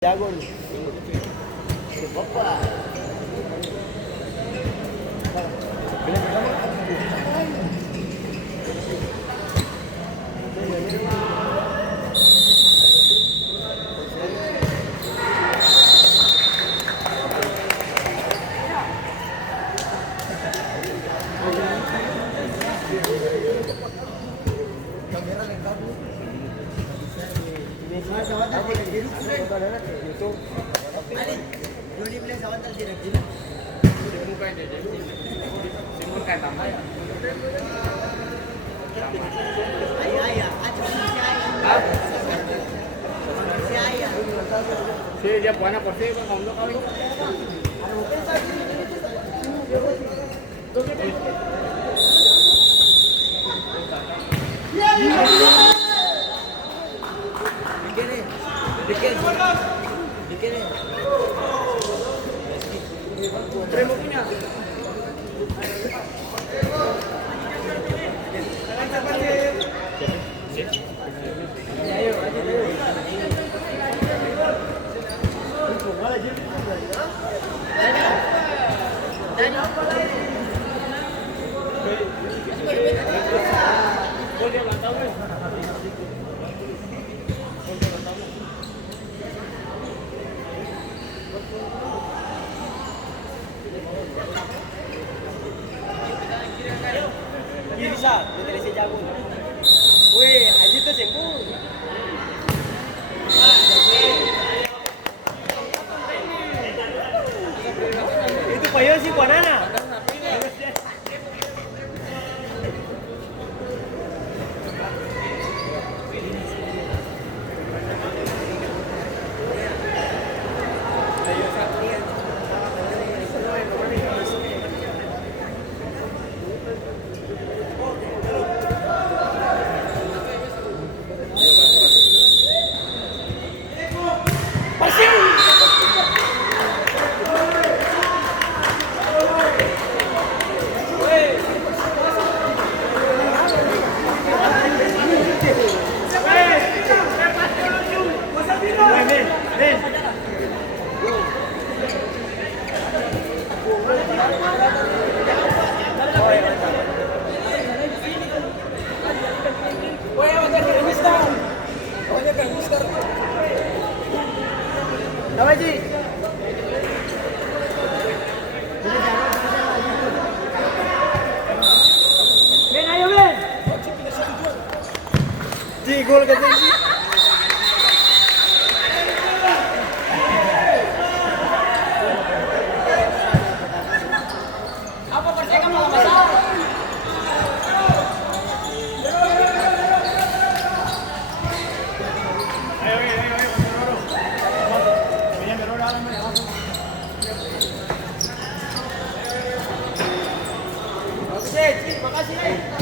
Jago nih. Bapak. Sí, ya buena por sí, con dos caballos. Bisa, dari si jago. Wih, Haji tuh sembuh. Itu payo si Kuanana. Давай, Ди. Ven, ayo, ven. Di, gol ke Tinggi. Apa percaya kamu nggak masalah? Makasih.